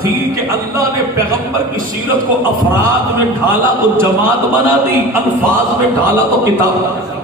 تھی کہ اللہ نے پیغمبر کی سیرت کو افراد میں ڈھالا تو جماعت بنا دی، الفاظ میں ڈھالا تو کتاب بنا دی۔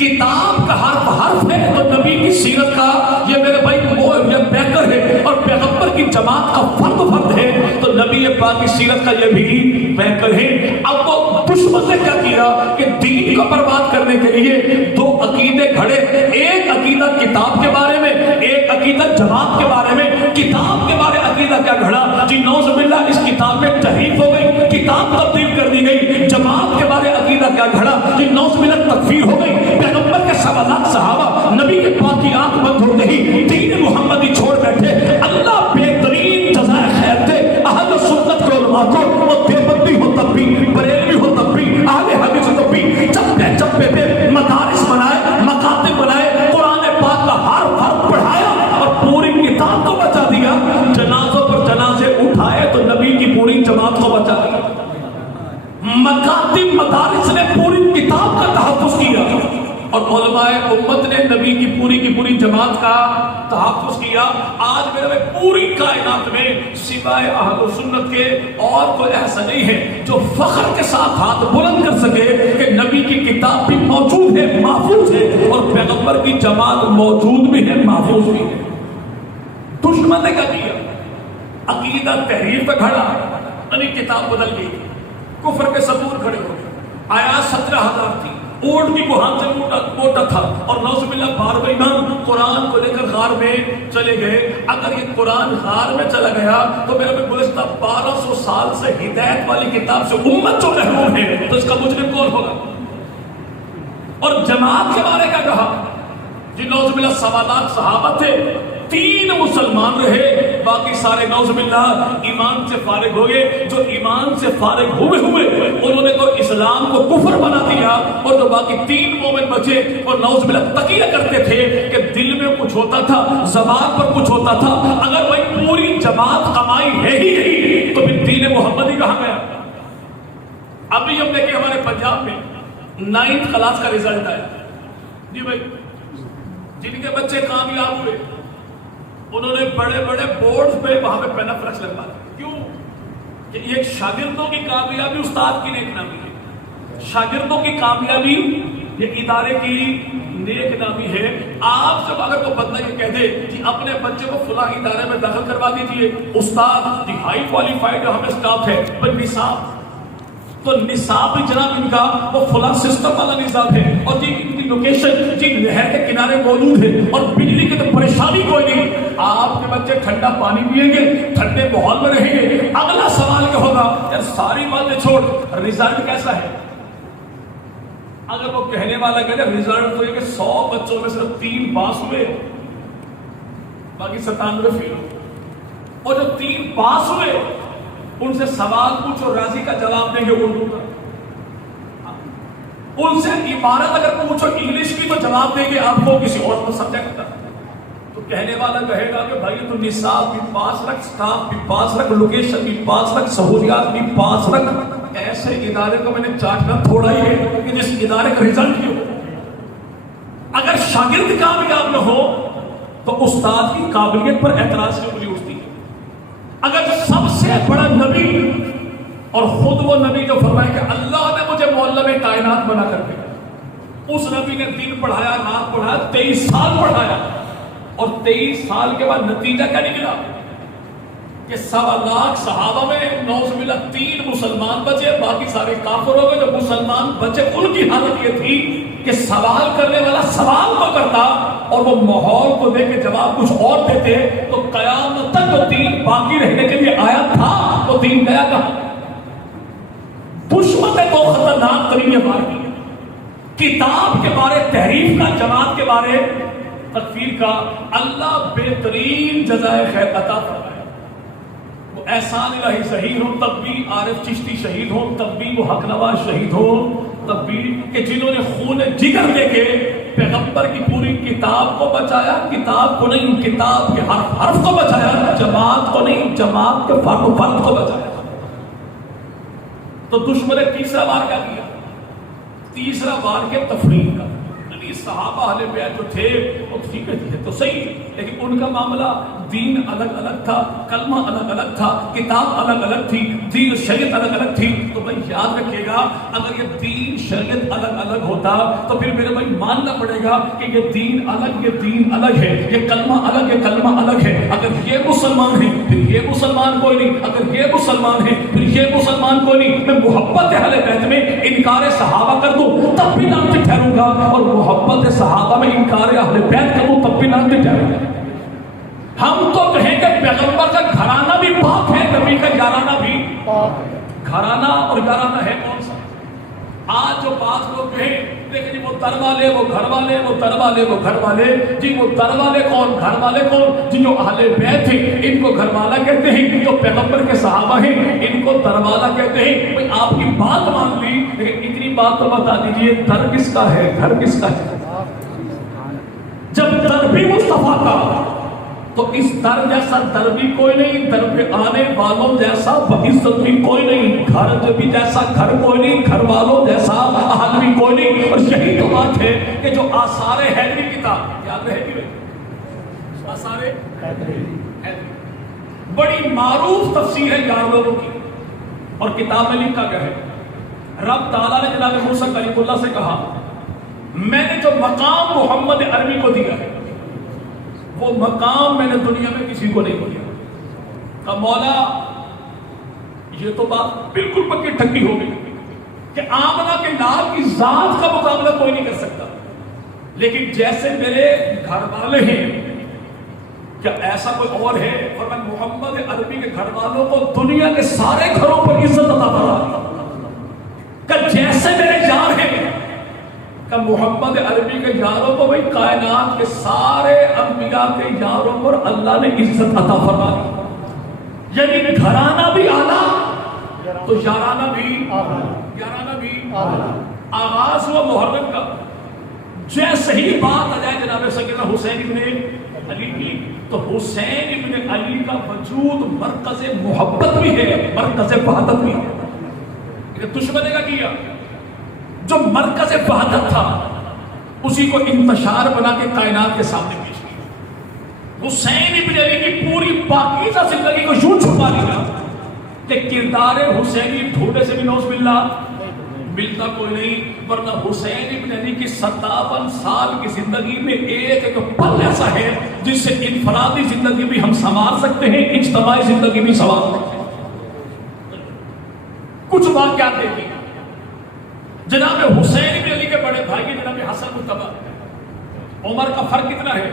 کتاب کا حرف حرف ہے تو نبی کی سیرت کا یہ میرے بھائی یہ پیکر ہے، اور پیغمبر کی جماعت کا فرد فرد ہے تو نبی پاک کی سیرت کا یہ بھی پیکر ہے۔ اب وہ دشمن نے کیا کیا کہ دین کو برباد کرنے کے لیے دو عقیدے گھڑے، ایک عقیدہ کتاب کے بارے میں، ایک عقیدہ جماعت کے بارے میں۔ کتاب کے بارے عقیدہ کیا گھڑا جی نعوذ باللہ اس کتاب میں تحریف ہو گئی، کتاب تبدیل کر دی گئی۔ جماعت کے بارے عقیدہ کیا گھڑا جی نعوذ باللہ تکفیر ہو گئی۔ پیغمبر کے 1.25 لاکھ صحابہ نبی کے پاک کی آنکھ بند ہوتے ہی دین محمدی چھوڑ بیٹھے۔ اللہ بہترین جزائے خیر دے اہل سنت کے علماء کو، وہ دیوبندی ہو تب بھی، بریلوی ہو تب بھی، اہل حدیث ہو تب بھی، چپے چپے پہ مدارس بنائے، مکاتب بنائے، قرآن پاک کا حرف حرف پڑھایا اور پوری کتاب کو بچا دیا۔ جنازوں پر جنازے اٹھائے تو نبی کی پوری جماعت کو بچا دیا۔ مکاتب مدارس نے پوری کتاب کا تحفظ کیا اور علماء امت نے نبی کی پوری جماعت کا تحفظ کیا۔ آج میرے پوری کائنات میں سوائے اہل سنت کے اور کوئی ایسا نہیں ہے جو فخر کے ساتھ ہاتھ بلند کر سکے کہ نبی کی کتاب بھی موجود ہے، محفوظ ہے، اور پیغمبر کی جماعت موجود بھی ہے، محفوظ بھی ہے۔ دشمن نے کیا کیا؟ عقیدہ تحریف پہ کھڑا، یعنی کتاب بدل گئی، کفر کے ثبوت کھڑے ہو گئے۔ آیات 17,000 تھی، اونٹ بھی کوہان سے موٹا تھا، اور نعوذ باللہ 12 امام قرآن کو لے کر غار میں چلے گئے۔ اگر یہ قرآن غار میں چلا گیا تو میرے میں گزشتہ 1200 سال سے ہدایت والی کتاب سے امت جو محروم ہے تو اس کا مجرم کون ہوگا؟ اور جماعت کے بارے کا کہا جی نعوذ باللہ 1.25 لاکھ صحابہ تھے، 3 مسلمان رہے، باقی سارے نعوذ باللہ ایمان سے فارغ ہو گئے۔ جو ایمان سے فارغ ہوئے انہوں نے تو اسلام کو کفر بنا دیا، اور جو باقی 3 مومن بچے اور نعوذ باللہ تقیہ کرتے تھے کہ دل میں کچھ ہوتا تھا، زبان پر کچھ ہوتا تھا۔ اگر بھائی پوری جماعت کمائی ہے ہی نہیں تو پھر دین محمدی کہاں گیا؟ ابھی ہم دیکھیں ہمارے پنجاب میں 9th کلاس کا رزلٹ آیا جی بھائی، جن کے بچے کامیاب ہوئے انہوں نے بڑے بڑے بورڈز پہ وہاں پہ پین فلکس لگوا دیا۔ کیوں؟ کہ یہ شاگردوں کی کامیابی استاد کی نیک نامی ہے، شاگردوں کی کامیابی یہ ادارے کی نیک نامی ہے۔ آپ جب اگر کوئی بندہ یہ کہہ دے کہ اپنے بچے کو فلاں ادارے میں داخل کروا دیجئے، استاد دی ہائی کوالیفائڈ ہمیں سٹاف ہے، پر نصاب تو نصاب بھی جناب ان کا وہ فلاں سسٹم والا نصاب ہے، اور جی ان کی لوکیشن جی نہر کے کنارے موجود ہے، اور بجلی کی تو پریشانی کوئی نہیں۔ آپ کے بچے ٹھنڈا پانی پیئیں گے، ٹھنڈے ماحول میں رہیں گے۔ اگلا سوال کیا ہوگا؟ یار ساری باتیں چھوڑ، رزلٹ کیسا ہے؟ اگر وہ کہنے والا کہے رزلٹ تو یہ کہ 100 بچوں میں صرف 3 پاس ہوئے، باقی 97 فیل ہوئے، اور جو 3 پاس ہوئے ان سے سوال پوچھو، راضی کا جواب دیں گے اردو کا۔ ان سے عبارت اگر پوچھو انگلش کی تو جواب دیں گے آپ کو کسی اور سبجیکٹ کا۔ تو کہنے والا کہے گا کہ بھائی تو نصاب بھی پاس رکھ، سٹاف بھی پاس رکھ، لوکیشن بھی پاس رکھ، سہولیات بھی پاس رکھ۔ ایسے ادارے کو میں نے چاٹنا تھوڑا ہی ہے کہ جس ادارے کا رزلٹ ہی ہو۔ اگر شاگرد کامیاب نہ ہو تو استاد کی قابلیت پر اعتراض کی انگلی اٹھتی ہے۔ اگر سب سے بڑا نبی اور خود وہ نبی جو فرمائے کہ اللہ نے مجھے معلم کائنات بنا کر دیا، اس نبی نے دن پڑھایا، رات پڑھایا، 23 سال پڑھایا، اور 23 سال کے بعد نتیجہ کیا نکلا کہ 1.25 لاکھ صحابہ میں نعوذ باللہ 3 مسلمان بچے، باقی سارے کافر ہو گئے۔ جو مسلمان بچے ان کی حالت یہ تھی کہ سوال کرنے والا سوال تو کرتا اور وہ ماحول کو دیکھ کے جواب کچھ اور دیتے، تو قیامت تک جو دین باقی رہنے کے لیے آیا تھا وہ دین گیا کہاں؟ دشمن نے تو خطرناک ترین یہ بار کی کتاب کے بارے تحریف کا، جماعت کے بارے تکفیر کا۔ اللہ بہترین جزائے خیر عطا فرمائے۔ وہ احسان الہی شہید ہو تب بھی، عارف چشتی شہید ہو تب بھی، وہ حق نواز شہید ہو تب بھی، کہ جنہوں نے خون جگر دے کے پیغمبر کی پوری کتاب کو بچایا، کتاب کو نہیں کتاب کے حرف حرف کو بچایا، جماعت کو نہیں جماعت کے فرد و فرد کو بچایا۔ تو دشمن نے تیسرا وار کیا کیا؟ تیسرا وار کے تفریق کا۔ صحابہ اہل بیت جو تھے وہ ٹھیک ہے تو صحیح، لیکن ان کا معاملہ دین الگ الگ تھا، کلمہ الگ الگ تھا، کتاب الگ الگ تھی، دین شریعت الگ الگ تھی. تو بھائی یاد رکھیے گا اگر یہ دین شریعت الگ الگ ہوتا تو پھر میرے بھائی ماننا پڑے گا کہ یہ دین الگ، یہ دین الگ ہے، یہ کلمہ الگ، یہ کلمہ الگ ہے. اگر یہ مسلمان ہے پھر یہ مسلمان کوئی نہیں، اگر یہ مسلمان ہے پھر یہ مسلمان کوئی نہیں. میں محبت اہل بیت میں انکار صحابہ کر دوں تب بھی لعنتی ٹھہروں گا، اور محبت صحابہ میں انکار اہل بیت کر دوں تب بھی لعنتی ٹھہروں گا. ہم تو کہیں کہ پیغمبر کا گھرانہ بھی پاک ہے، نبی کا یارانہ بھی پاک ہے. گھرانہ اور یارانہ ہے کون سا؟ آج جو بات لوگ کہیں دیکھیں جی وہ در والے، وہ گھر والے، وہ در والے، وہ گھر والے. جی وہ در والے کون، گھر والے کون؟ جی جو اہل بیت ہیں ان کو گھر والا کہتے ہیں، جو پیغمبر کے صحابہ ہیں ان کو در والا کہتے ہیں. بھئی آپ کی بات مان لی لیکن اتنی بات تو بتا دیجئے در کس کا ہے، گھر کس کا ہے؟ جب در بھی مصطفیٰ کا تو اس در جیسا در بھی کوئی نہیں، در پہ آنے والوں جیسا بعزت بھی کوئی نہیں، گھر بھی جیسا گھر کوئی نہیں، گھر والوں جیسا اہل بھی کوئی نہیں. اور یہی تو بات ہے کہ جو آثار حیدری کتاب یاد رہے گی، آثار حیدری بڑی معروف تفسیر ہے یار لوگوں کی، اور کتاب میں لکھا گیا ہے رب تعالیٰ نے جناب موسیٰ کلیم اللہ سے کہا میں نے جو مقام محمد عربی کو دیا ہے وہ مقام میں نے دنیا میں کسی کو نہیں دیا. کہ مولا یہ تو بات بالکل پکی ٹھکی ہو گئی کہ آمنہ کے لال کی ذات کا مقابلہ کوئی نہیں کر سکتا، لیکن جیسے میرے گھر والے ہیں کیا ایسا کوئی اور ہے؟ اور میں محمد عربی کے گھر والوں کو دنیا کے سارے گھروں پر عزت عطا فرما کہ جیسے میرے یار ہیں کہ محمد عربی کے یاروں کو بھئی کائنات کے سارے انبیاء کے یاروں پر اللہ نے عزت عطا فرمائی. یعنی گھرانہ بھی اعلیٰ تو یارانہ بھی آغاز ہوا محرم کا. جیسے ہی بات آ جائے جناب سیدنا حسین ابن علی کی تو حسین ابن علی کا وجود مرکز محبت بھی ہے، مرکز وحدت بھی ہے. دشمن کا کیا جو مرکز وحدت تھا اسی کو انتشار بنا کے کائنات کے سامنے پیش کیا. حسین ابن علی کی پوری پاکیزہ زندگی کو یوں چھپا لیا کہ کردار حسینی ڈھونڈے سے بھی نوز ملتا کوئی نہیں. ورنہ حسین ابن علی کی 57 سال کی زندگی میں ایک ایک پل ایسا ہے جس سے انفرادی زندگی بھی ہم سنوار سکتے ہیں، اجتماعی زندگی بھی سنوار سکتے ہیں. کچھ واقعات دیکھیں. جناب حسین ابن علی کے بڑے بھائی جناب حسن مجتبیٰ، عمر کا فرق کتنا ہے؟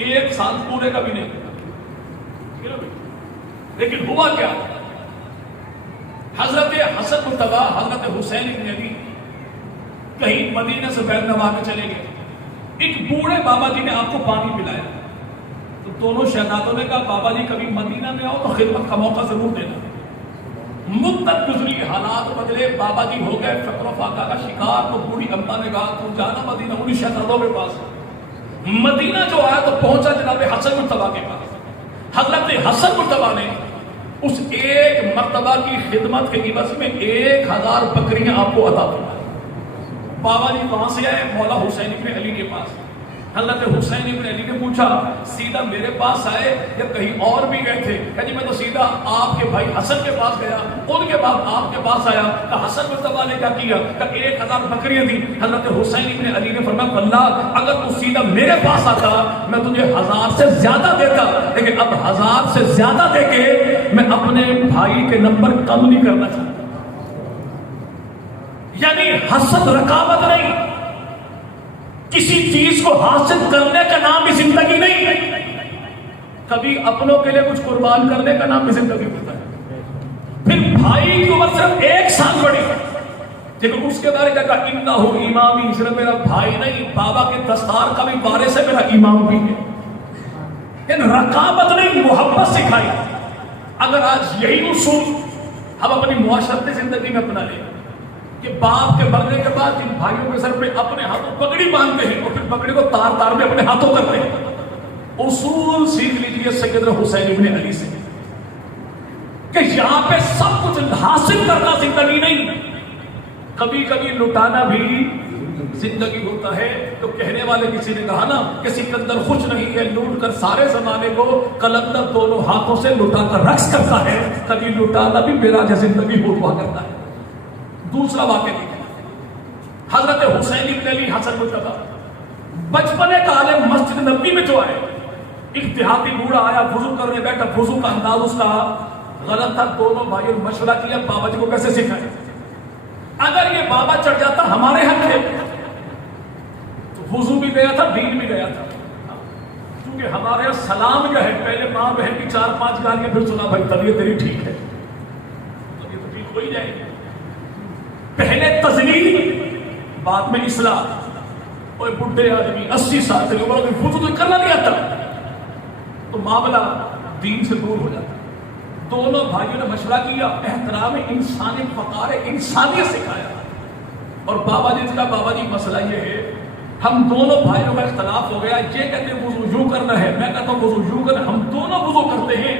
1 سال پورے کا بھی نہیں. لیکن ہوا کیا؟ حضرت حسن مجتبیٰ حضرت حسین ابن علی کہیں مدینہ سے بیت نوا کے چلے گئے. ایک بوڑھے بابا جی نے آپ کو پانی پلایا تو دونوں شہزادوں نے کہا بابا جی کبھی مدینہ میں آؤ تو خدمت کا موقع ضرور دینا. مدت گزری، حالات بدلے، بابا جی ہو گئے فقر و فاقہ کا شکار. تو بوڑھی اماں نے کہا تو جانا مدینہ انہی شہزادوں کے پاس. مدینہ جو آیا تو پہنچا جناب حسن مجتبیٰ کے پاس. حضرت حسن مجتبیٰ نے اس ایک مرتبہ کی خدمت کے عوض میں 1000 بکریاں آپ کو عطا فرمائیں. بابا جی وہاں سے آئے مولا حسین ابن علی کے پاس. حضرت حسین ابن علی نے پوچھا سیدھا میرے پاس آئے یا کہیں اور بھی گئے تھے؟ کہ جی میں تو سیدھا آپ کے بھائی حسن کے پاس گیا، ان کے بعد آپ کے پاس آیا. کہ حسن مجتبیٰ نے کیا کیا؟ کہ 1000 بکریاں دی. حضرت حسین ابن علی نے فرمایا اللہ اگر تو سیدھا میرے پاس آتا میں تجھے 1000 سے زیادہ دیتا، لیکن اب 1000 سے زیادہ دے کے میں اپنے بھائی کے نمبر کم نہیں کرنا چاہتا. یعنی حسد رقابت نہیں، کسی چیز کو حاصل کرنے کا نام بھی زندگی نہیں، کبھی اپنوں کے لیے کچھ قربان کرنے کا نام بھی زندگی ہوتا ہے. پھر بھائی کی عمر صرف 1 سال بڑی، لیکن اس کے بارے میں کہا انہو امامی، صرف میرا بھائی نہیں بابا کے دستار کا بھی وارث ہے، میرا امام بھی ہے. یعنی رقابت نہیں، محبت سکھائی. اگر آج یہی اصول ہم اپنی معاشرتی زندگی میں اپنا لیں کہ باپ کے مرنے کے بعد جن بھائیوں کے سر پہ اپنے ہاتھوں پگڑی باندھتے ہیں اور پھر پگڑی کو تار تار میں اپنے ہاتھوں کرتے ہیں، اصول سیکھ لیجیے سیدنا حسین ابن علی سے کہ یہاں پہ سب کچھ حاصل کرنا زندگی نہیں، کبھی کبھی لٹانا بھی زندگی ہوتا ہے تو کہنے والے کسی نے کہا نا کہ سکندر خوش نہیں ہے لوٹ کر سارے زمانے کو، قلندر دونوں ہاتھوں سے لٹا کر رقص کرتا ہے، کبھی لٹانا بھی میرا زندگی ہوا کرتا ہے۔ دوسرا واقعہ دیکھیں، حضرت حسین بن علی حسن مجتبی بچپنے کا عالم مسجد نبوی میں جو آئے، ایک دیہاتی بوڑھا آیا، وضو کرنے بیٹھا، وضو کا انداز اس کا غلط تھا، دونوں بھائیوں نے مشورہ کیا بابا جی کو کیسے سکھائے۔ اگر یہ بابا چڑھ جاتا ہمارے حق تھے تو وضو بھی گیا تھا، دین بھی گیا تھا، کیونکہ ہمارے یہاں سلام کیا ہے، پہلے ماں بہن کی 4-5 گالیاں، پھر سنا بھائی طبیعت تیری ٹھیک ہے، طبیعت تو ٹھیک ہو ہی جائے گی، پہلے تذلیل بعد میں اصلاح۔ کوئی بڈھے آدمی 80 سال سے عمر میں وضو تو کرنا نہیں آتا تو معاملہ دین سے دور ہو جاتا۔ دونوں بھائیوں نے مشورہ کیا، احترام انسانی، وقار انسانیت سکھایا، اور بابا جی کا بابا جی مسئلہ یہ ہے، ہم دونوں بھائیوں کا اختلاف ہو گیا، یہ کہتے ہیں وضو یوں کرنا ہے، میں کہتا ہوں وضو یوں کرنا، ہم دونوں وضو کرتے ہیں،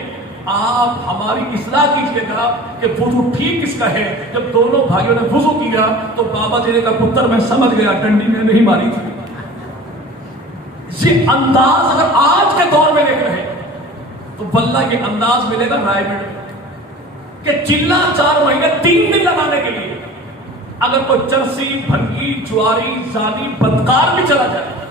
آپ ہماری اصلاح کیجیے گا کہ وضو ٹھیک کس کا ہے۔ جب دونوں بھائیوں نے وضو کیا تو بابا جی نے کہا پتر میں سمجھ گیا، ڈنڈی میں نہیں ماری تھی۔ یہ انداز اگر آج کے دور میں دیکھ رہے ہیں تو واللہ یہ انداز ملے گا رائے میں کہ چلا 4 مہینے 3 دن لگانے کے لیے اگر کوئی چرسی، بھنگی، جواری، زانی، بدکار بھی چلا جائے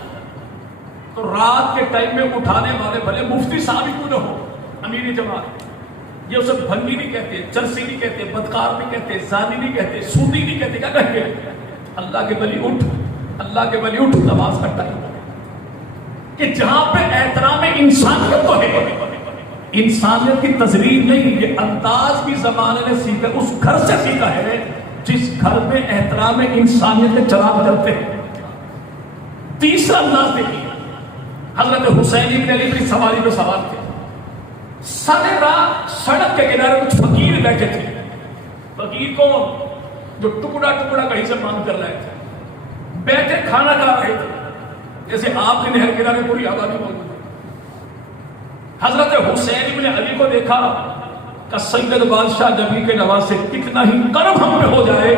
تو رات کے ٹائم میں اٹھانے والے بھلے مفتی صاحب ہی کیوں نہ ہو، امیر جماعت، یہ اسے بھنگی نہیں کہتے، چرسی نہیں کہتے، بدکار نہیں کہتے، زانی نہیں کہتے، سودی نہیں کہتے، کیا کہیں گے؟ اللہ کے ولی اٹھ، اللہ کے ولی اٹھ، نماز کا ٹائم کہ جہاں پہ احترام انسانیت تو ہے، انسانیت کی تذلیل نہیں، یہ انداز بھی زمانے نے سیکھا، اس گھر سے سیکھا ہے جس گھر میں احترام انسانیت کے چراغ جلتے ہیں۔ تیسرا انداز دیکھیے، حضرت حسین بن علی کی سواری پہ سوار تھے، سارے راہ سڑک کے کنارے کچھ فقیر بیٹھے تھے۔ فقیر کو جو ٹکڑا ٹکڑا کہیں سے مانگ کر رہے تھے، بیٹھے کھانا کھا رہے تھے، جیسے آپ کے نہر کنارے پوری آبادی موجود ہے۔ حضرت حسین بن علی کو دیکھا کہ سید بادشاہ نبی کے نواز سے کتنا ہی کرم ہم پہ ہو جائے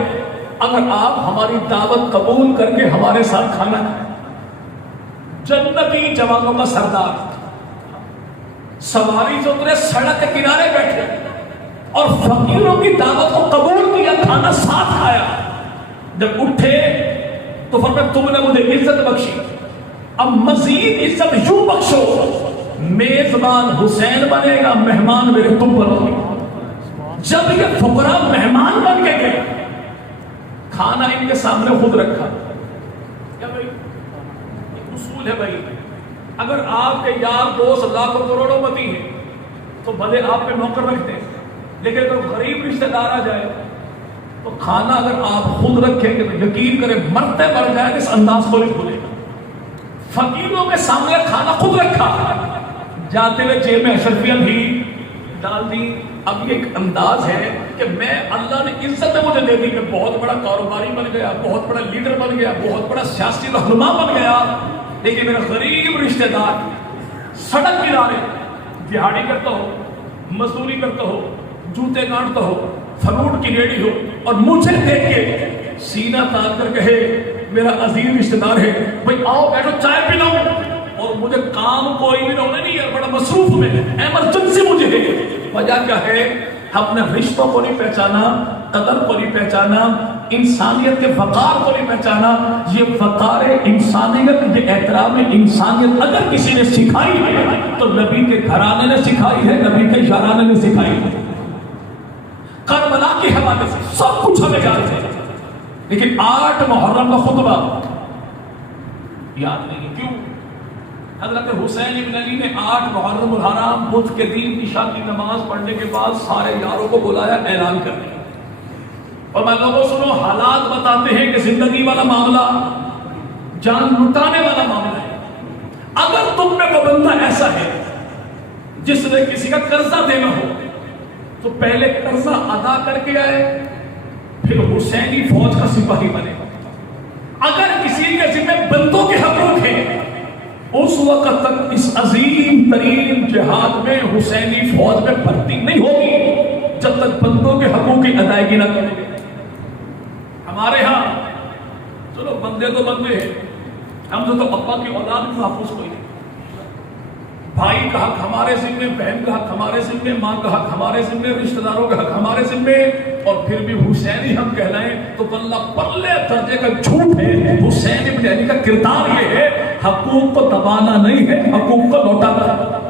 اگر آپ ہماری دعوت قبول کر کے ہمارے ساتھ کھانا کھائیں۔ جنتی جوانوں کا سردار سواری سے اترے، سڑک کے کنارے بیٹھے اور فقیروں کی دعوت کو قبول کیا، کھانا ساتھ کھایا۔ جب اٹھے تو فرمایا تم نے مجھے عزت بخشی، اب مزید عزت یوں بخشو، میزبان حسین بنے گا، مہمان میرے تم بنو گے۔ جب یہ فقراء مہمان بن کے گئے، کھانا ان کے سامنے خود رکھا۔ کیا بھائی ایک اصول ہے بھائی، اگر آپ کے یار دوست لاکھوں کروڑوں متی ہیں تو بھلے آپ پہ نوکر رکھتے ہیں، لیکن اگر غریب رشتہ دار آ جائے تو کھانا اگر آپ خود رکھیں گے تو یقین کریں مرتے مر جائے اس انداز کو نہیں بھولے گا۔ فقیروں کے سامنے کھانا خود رکھا، جاتے ہوئے جیب میں اشرفیاں بھی ڈال دی۔ اب یہ ایک انداز ہے کہ میں اللہ نے عزت مجھے دے دی، میں بہت بڑا کاروباری بن گیا، بہت بڑا لیڈر بن گیا، بہت بڑا سیاسی رہنما بن گیا، لیکن میرا غریب رشتہ دار سڑک کنارے دہاڑی کرتا ہو، مزدوری کرتا ہو، جوتے گانٹتا ہو، فروٹ کی ریڑھی ہو، اور مجھے دیکھ کے سینہ تان کر کہے میرا عزیز رشتہ دار ہے، بھائی آؤ بیٹھو چائے پی لو، اور مجھے کام کوئی بھی نہیں ہے، بڑا مصروف میں ایمرجنسی مجھے ہے۔ وجہ کیا ہے؟ ہم نے رشتوں کو نہیں پہچانا، قدر کو نہیں پہچانا، انسانیت کے وقار کو نہیں پہچانا۔ یہ وقار انسانیت، یہ احترام انسانیت اگر کسی نے سکھائی ہے تو نبی کے گھرانے نے سکھائی ہے، نبی کے یارانے نے سکھائی ہے۔ کربلا کے حوالے سے سب کچھ ہمیں جانتے ہیں، لیکن 8 محرم کا خطبہ یاد نہیں کیوں؟ حضرت حسین بن علی نے 8 محرم الحرام بدھ کے دن عشاء کی نماز پڑھنے کے بعد سارے یاروں کو بلایا، اعلان کرنے، اور میں لوگوں سنو حالات بتاتے ہیں کہ زندگی والا معاملہ، جان لٹانے والا معاملہ ہے۔ اگر تم میں کوئی بندہ ایسا ہے جس نے کسی کا قرضہ دینا ہو تو پہلے قرضہ ادا کر کے آئے، پھر حسینی فوج کا سپاہی بنے۔ اگر کسی کے ذمہ بندوں کے حقوق ہیں، اس وقت تک اس عظیم ترین جہاد میں حسینی فوج میں بھرتی نہیں ہوگی جب تک بندوں کے حقوق کی ادائیگی نہ کرے۔ ہمارے ہاں جو چلو بندے تو بندے ہیں، ہم تو ابا کی اولاد بھی محفوظ کوئی نہیں، بھائی کا حق ہمارے ذمے، بہن کا حق ہمارے ذمے، ماں کا حق ہمارے ذمے، رشتہ داروں کا حق ہمارے ذمے، اور پھر بھی حسینی ہم کہلائیں تو واللہ پلے درجے کا جھوٹ ہے۔ حسین ابن علی کا کردار یہ ہے حقوق کو دبانا نہیں ہے، حقوق کو لوٹانا ہے۔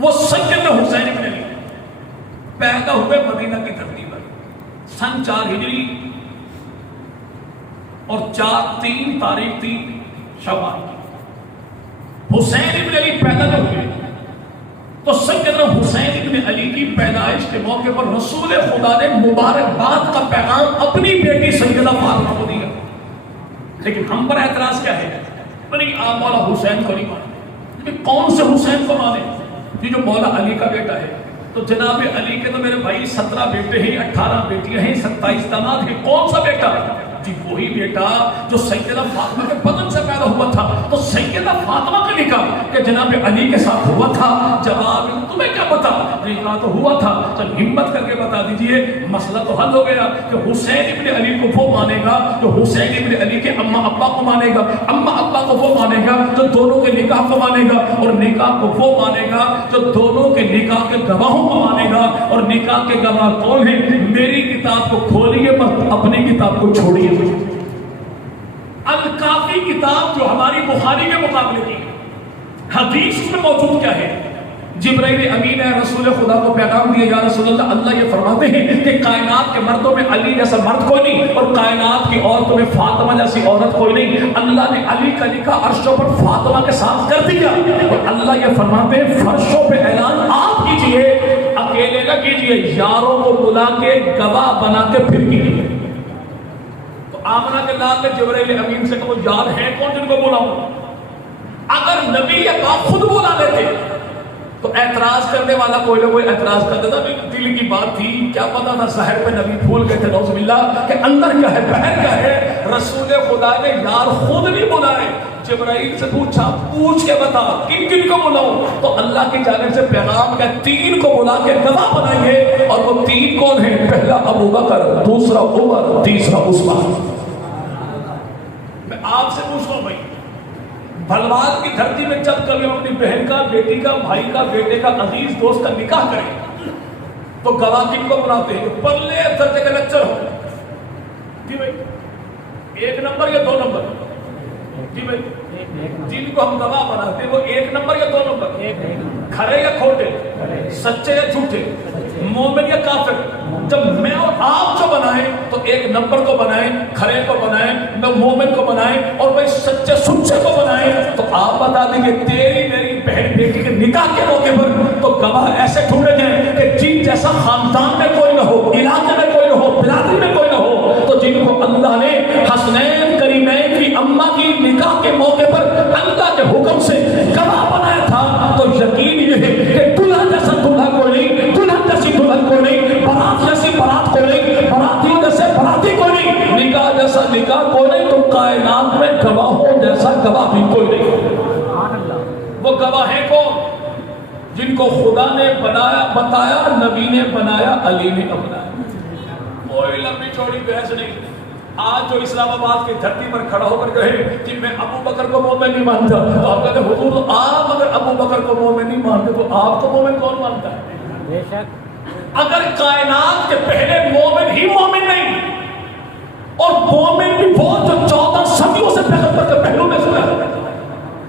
وہ سید حسین ابن علی پیدا ہوئے مدینہ کی دھرتی پر سن 4 ہجری اور 3 تاریخ تھی شوال کی۔ حسین ابن علی پیدا جو ہوئے تو سیدنا حسین ابن علی کی پیدائش کے موقع پر رسول خدا نے مبارکباد کا پیغام اپنی بیٹی سیدہ فاطمہ کو دیا، لیکن ہم پر اعتراض کیا ہے؟ نہیں آپ مولا حسین کو نہیں مانے، کون سے حسین کو مانے؟ یہ جو مولا علی کا بیٹا ہے، تو جناب علی کے تو میرے بھائی 17 بیٹے ہیں، 18 بیٹیاں ہیں، 27 داماد ہیں، کون سا بیٹا؟ جی وہی بیٹا جو سیدہ فاطمہ کے بدن سے پیدا ہوا تھا۔ تو سیدہ فاطمہ کا نکاح کہ جناب علی کے ساتھ ہوا تھا، جواب تمہیں کیا پتا؟ نکاح تو ہوا تھا، چل ہمت کر کے بتا دیجئے، مسئلہ تو حل ہو گیا کہ حسین ابن علی کو وہ مانے گا جو حسین ابن علی کے اما ابا کو مانے گا، اما ابا کو وہ مانے گا جو دونوں کے نکاح کو مانے گا، اور نکاح کو وہ مانے گا جو دونوں کے نکاح کے گواہوں کو مانے گا۔ اور نکاح کے گواہ کون ہیں؟ میری کتاب کو کھولیے مت، اپنی کتاب کو چھوڑیے۔ الکافی کتاب جو ہماری بخاری کے مقابلے کی حدیث میں موجود کیا ہے؟ جبرائیل امین ہے رسول خدا کو پیغام دیا، یا رسول اللہ، اللہ یہ فرماتے ہیں کہ کائنات کے مردوں میں علی جیسا مرد کوئی نہیں، اور کائنات کی عورتوں میں فاطمہ جیسی عورت کوئی نہیں۔ اللہ نے علی کا نکاح عرشوں پر فاطمہ کے ساتھ کر دیا، اور اللہ یہ فرماتے ہیں فرشوں پہ اعلان آپ کیجئے، اکیلے نہ کیجئے، یاروں کو بلا کے گواہ بنا کے پھر کیجئے۔ تو آمنہ کے لال نے جبرائیل امین سے کہا یار ہیں کون جن کو بلاؤں؟ اگر نبی یہ بات خود بلا لیتے تو اعتراض کرنے والا کوئی نہ کوئی اعتراض کر دیتا، دل کی بات تھی، کیا پتا تھا ظاہر پہ نبی بھول گئے تھے، نعوذ باللہ، کہ اندر کیا ہے، بہر کیا ہے۔ رسول خدا نے یار خود نہیں بلائے، جبرائیل سے پوچھا، پوچھ کے بتا کن کن کو بلاؤں؟ تو اللہ کی جانب سے پیغام کا 3 کو بلا کے گواہ بنائیے، اور وہ 3 کون ہیں؟ پہلا ابو بکر، دوسرا عمر، تیسرا عثمان۔ میں آپ سے پوچھتا ہوں بھائی، بھلوان کی دھرتی میں جب کبھی ہم اپنی بہن کا، بیٹی کا، بھائی کا، بیٹے کا، عزیز دوست کا نکاح کریں تو گواہ کن کو بناتے ہیں؟ پلے درجے کا لیکچر ہو جی بھائی، 1 نمبر یا 2 نمبر؟ جی بھائی، جن کو ہم گواہ بناتے ہیں وہ 1 نمبر یا 2 نمبر؟ کھرے یا کھوٹے؟ سچے یا جھوٹے؟ مومن یا کافر؟ جب میں اور آپ جو بنائیں تو 1 نمبر کو بنائیں، کھرے کو بنائیں، مومن کو بنائیں، اور بھائی سچے سچے کو بنائیں۔ تو آپ بتا دیں کہ تیری میری بہن بیٹی کے نکاح کے موقع پر تو گواہ ایسے ڈھونڈے جائیں کہ جن جیسا خاندان میں کوئی نہ ہو، علاقے میں کوئی نہ ہو، برادری میں کوئی نہ ہو، تو جن کو اللہ نے حسنین کریمین کی اما کی نکاح کے موقع پر اللہ کے حکم سے گواہ بنایا تھا، تو یقین یہ ہے کہ دلہا جیسا دلہا کوئی نہیں، دلہن جیسی دلہن کوئی نہیں، بارات جیسی بارات کوئی نہیں، باراتی جیسے باراتی کوئی نہیں، نکاح جیسا نکاح کوئی نہیں، تو کائنات میں گواہوں جیسا گواہ بھی کوئی نہیں۔ وہ گواہ ہیں کون؟ جن کو خدا نے بنایا، بتایا، نبی نے بنایا، علی نے اپنایا۔ کوئی لمبی چوڑی بحث نہیں۔ آج جو اسلام آباد کی دھرتی پر کھڑا ہو کر کہے کہ میں ابو بکر کو مومن نہیں مانتا، تو آپ کہتے ہیں حضور آپ اگر ابو بکر کو مومن نہیں مانتے تو آپ کو مومن کون مانتا ہے؟ بے شک اگر کائنات کے پہلے مومن ہی مومن نہیں، اور مومن بھی وہ جو 14 صدیوں سے پیغمبر کے پہلو میں سنا ہے،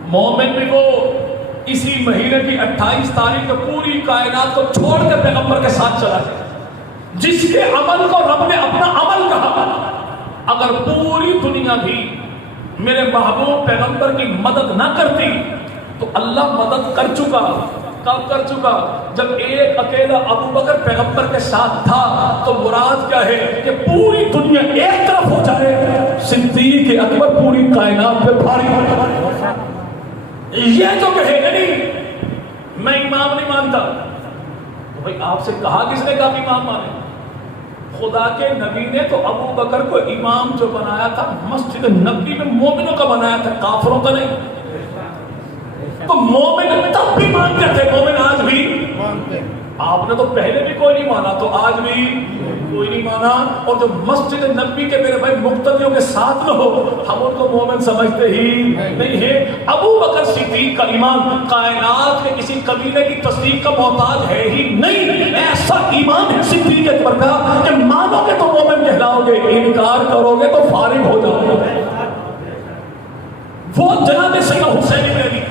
مومن بھی وہ اسی مہینے کی 28 تاریخ کو پوری کائنات کو چھوڑ کے پیغمبر کے ساتھ چلا گیا، جس کے عمل کو رب نے اپنا عمل کہا۔ اگر پوری دنیا بھی میرے محبوب پیغمبر کی مدد نہ کرتی تو اللہ مدد کر چکا۔ کب کر چکا؟ جب ایک اکیلا ابو بکر پیغمبر کے ساتھ تھا، تو مراد کیا ہے کہ پوری دنیا ایک طرف ہو جائے، صدیق اکبر پوری کائنات پہ بھاری ہو جائے۔ یہ جو کہے نہیں میں امام نہیں مانتا، تو بھائی آپ سے کہا کس نے کہا کہ امام مانے؟ خدا کے نبی نے تو ابو بکر کو امام جو بنایا تھا مسجد نبی میں مومنوں کا بنایا تھا، کافروں کا نہیں۔ تو مومن تب بھی مانتے تھے، مومن آج بھی مانتے۔ آپ نے تو پہلے بھی کوئی نہیں مانا تو آج بھی کوئی نہیں مانا. اور جو مسجد نبی کے میرے بھائی مقتدیوں کے ساتھ نہ ہو ہم ان کو مومن سمجھتے ہی نہیں ہے. ابو بکر صدیق کا ایمان کائنات کے کسی قبیلے کی تصدیق کا محتاج ہے ہی نہیں. ایسا ایمان ہے صدیق اکبر کا کہ مانو گے تو مومن کہلاؤ گے, انکار کرو گے تو فارغ ہو جاؤ گے. وہ جناب سیدنا حسین بن علی,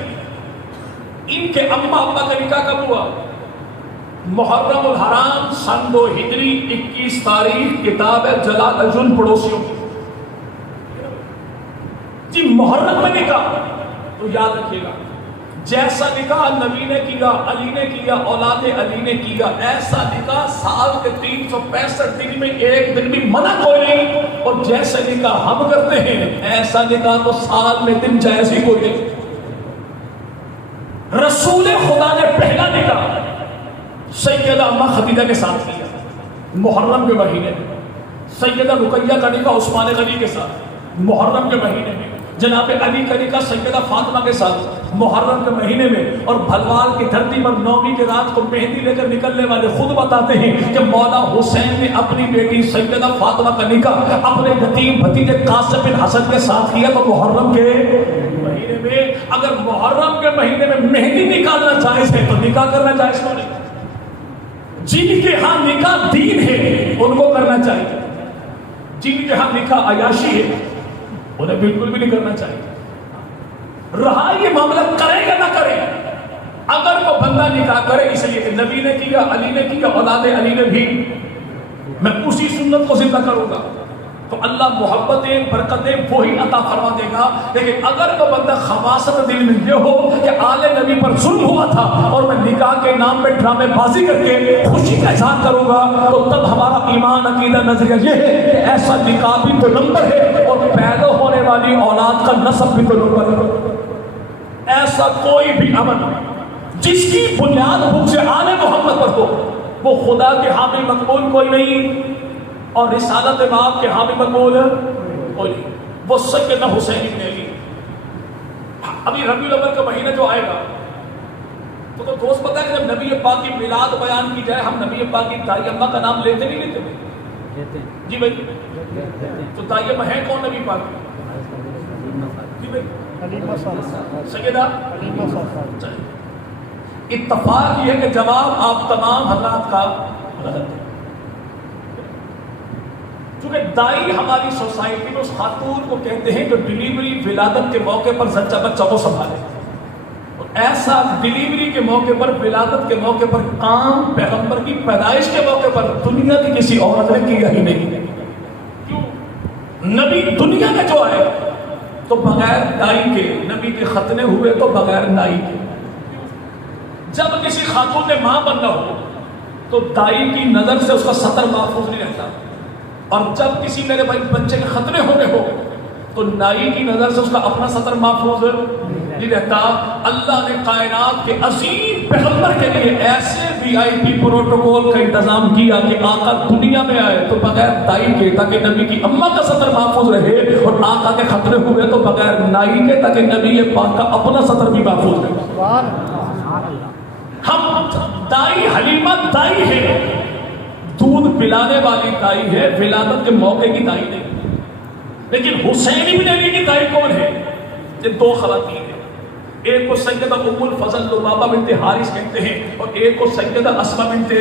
ان کے اماں ابا کا نکاح کب ہوا؟ محرم الحرام سن 2 ہجری 21 تاریخ. کتاب ہے جلال الجن پڑوسیوں کی جی. محرم میں نکاح تو یاد رکھیے گا, جیسا نکاح نبی نے کیا, علی نے کیا, اولاد علی نے کیا, ایسا نکاح سال کے 365 دن میں ایک دن بھی منع کوئی نہیں. اور جیسے نکاح ہم کرتے ہیں ایسا نکاح تو سال میں دن جائز ہی کوئی نہیں. رسول خدا نے پہلا نکاح سیدہ اماں خدیجہ کے ساتھ کیا محرم کے مہینے میں. سیدہ رقیہ کا نکاح عثمان غنی کے ساتھ محرم کے مہینے میں. جناب علی کا نکاح سیدہ فاطمہ کے ساتھ محرم کے مہینے میں. اور بھلوال کی دھرتی پر 9ویں کی رات کو مہندی لے کر نکلنے والے خود بتاتے ہیں کہ مولا حسین نے اپنی بیٹی سیدہ فاطمہ کا نکاح اپنے یتیم بھتیجے قاسم بن حسن کے ساتھ کیا. تو محرم کے مہینے میں, اگر محرم کے مہینے میں مہندی نکالنا جائز ہے تو نکاح کرنا جائز کیوں نہیں؟ جن کے ہاں نکاح دین ہے ان کو کرنا چاہیے, جن کے ہاں نکاح عیاشی ہے انہیں بالکل بھی نہیں کرنا چاہیے. رہا یہ معاملہ کرے یا نہ کرے, اگر وہ بندہ نکاح کرے اس لیے کہ نبی نے کیا, علی نے کیا, اولاد علی نے بھی, میں اسی سنت کو زندہ کروں گا تو اللہ محبتیں برکتیں وہی عطا فرما دے گا. لیکن اگر وہ بندہ خواصت دل میں یہ ہو کہ آل نبی پر ظلم ہوا تھا اور میں نکاح کے نام پہ ڈرامے بازی کر کے خوشی کا اظہار کروں گا, تو تب ہمارا ایمان عقیدہ نظریہ یہ ہے کہ ایسا نکاح بھی تو نمبر ہے اور پیدا ہونے والی اولاد کا نسب بھی تو نمبر ہے. ایسا کوئی بھی عمل جس کی بنیاد بھوک سے آل محمد پر ہو وہ خدا کے حامی مقبول کوئی نہیں اور رسالت باپ کے حامی مقبول کوئی نہیں. وہ سیدنا حسین بن علی. ابھی ربیع الاول کا مہینہ جو آئے گا تو دوست پتہ ہے کہ جب نبی پاک کی میلاد بیان کی جائے ہم نبی پاک کی دائی اماں کا نام لیتے نہیں لیتے جی بھائی؟ تو دائی اماں ہے کون نبی پاک جی بھائی؟ سیدہ اتفاق یہ ہے کہ جواب آپ تمام حضرات کا غلط ہے. چونکہ دائی ہماری سوسائٹی میں اس خاتون کو کہتے ہیں جو ڈیلیوری ولادت کے موقع پر زچہ بچہ کو سنبھالے. اور ایسا ڈیلیوری کے موقع پر, ولادت کے موقع پر کام پیغمبر کی پیدائش کے موقع پر دنیا کی کسی عورت نے کیا ہی نہیں. کیوں؟ نبی دنیا میں جو آئے تو بغیر دائی کے, نبی کے ختنے ہوئے تو بغیر نائی کے. جب کسی خاتون نے ماں بننا ہو تو دائی کی نظر سے اس کا سطر محفوظ نہیں رہتا, اور جب کسی میرے بھائی بچے کے خطرے ہونے ہو تو نائی کی نظر سے اس کا اپنا سطر محفوظ نہیں رہتا. اللہ نے کائنات کے عظیم پیغمبر کے لیے ایسے VIP پروٹوکول کا انتظام کیا کہ آقا دنیا میں آئے تو بغیر دائی کے تاکہ نبی کی اماں کا سطر محفوظ رہے, اور آقا کے خطرے ہوئے تو بغیر نائی کے تاکہ نبی پاک کا اپنا سطر بھی محفوظ رہے. ہم دائی حلیمہ دائی ہے, دودھ پلانے والی دائی ہے, ولادت کے موقع کی دائی نہیں. لیکن حسین بن علی کی دائی کون ہے؟ یہ 2 خواتین ہیں. ایک کو سیدہ ام الفضل لبابہ بنت حارث کہتے ہیں اور ایک کو سیدہ اسماء بنت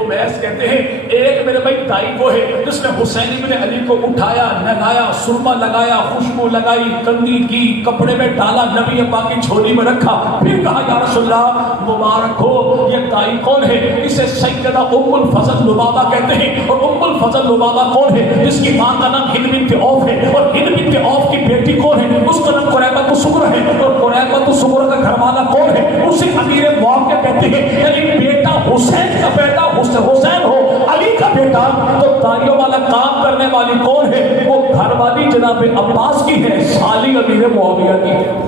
امیس کہتے ہیں. ایک میرے بھائی دائی وہ ہے جس نے حسین بن علی کو اٹھایا, نہلایا, سرما لگایا, خوشبو لگائی, کنگھی کی, کپڑے میں ڈالا, نبی پاک کی جھولی میں رکھا, پھر کہا یا رسول اللہ مبارک ہو. یہ دائی کون ہے؟ اسے سیدہ ام الفضل لبابہ کہتے ہیں. اور ام الفضل لبابہ کون ہے؟ جس کی ماں کا نام ہند بنت عوف ہے, اور ہند بنت عوف کی بیٹی کون ہے؟ اس کا نام قریبہ الصغرا ہے, اور قریبہ الصغرا کا گھر والا کون ہے؟ اسے امیر معاویہ کہتے ہیں. یعنی بیٹا حسین کا بیٹا حسین ہو, علی کا بیٹا, تو دائیوں والا کام کرنے والی کون ہے؟ وہ گھر والی جناب عباس کی ہے, سالی امیر معاویہ کی ہے.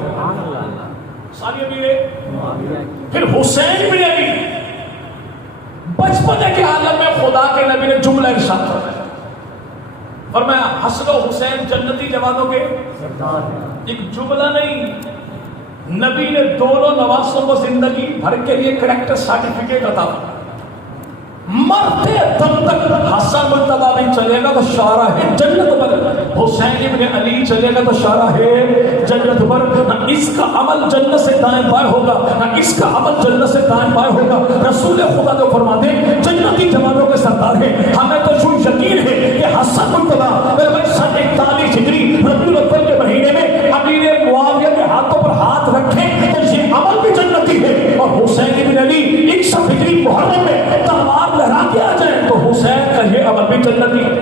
سالی امیر. پھر حسین بن علی بچپنے کے عالم میں خدا کے نبی نے جملہ ارشاد فرمایا, فرمایا حسن و حسین جنتی جوانوں کے سردار ہیں. ایک جملہ نہیں, نبی نے دونوں نواسوں کو زندگی بھر کے لیے کریکٹر سرٹیفکیٹ عطا فرمایا. مرتے دم تک حسن مرتبہ بھی چلے گا تو شاہراہ جنت پر، حسین ابن علی چلے گا تو شاہراہ جنت پر. نہ اس کا عمل جنت سے دائیں بائیں ہوگا، نہ اس کا عمل جنت سے دائیں بائیں ہوگا. رسول خدا جو فرماتے ہیں جنتی جوانوں کے سردار ہیں. ہمیں تو جو یقین ہے کہ حسن مرتبہ میرے بھائی 41 ہجری ربیع الاول کے مہینے میں امیر معاویہ کے ہاتھوں پر ہاتھ رکھیں تو یہ عمل بھی جنتی ہے. اور حسین ابن علی 100 ہجری محرم میں تلوار لہرا کے آ جائیں تو حسین کا یہ عمل بھی جنتی ہے.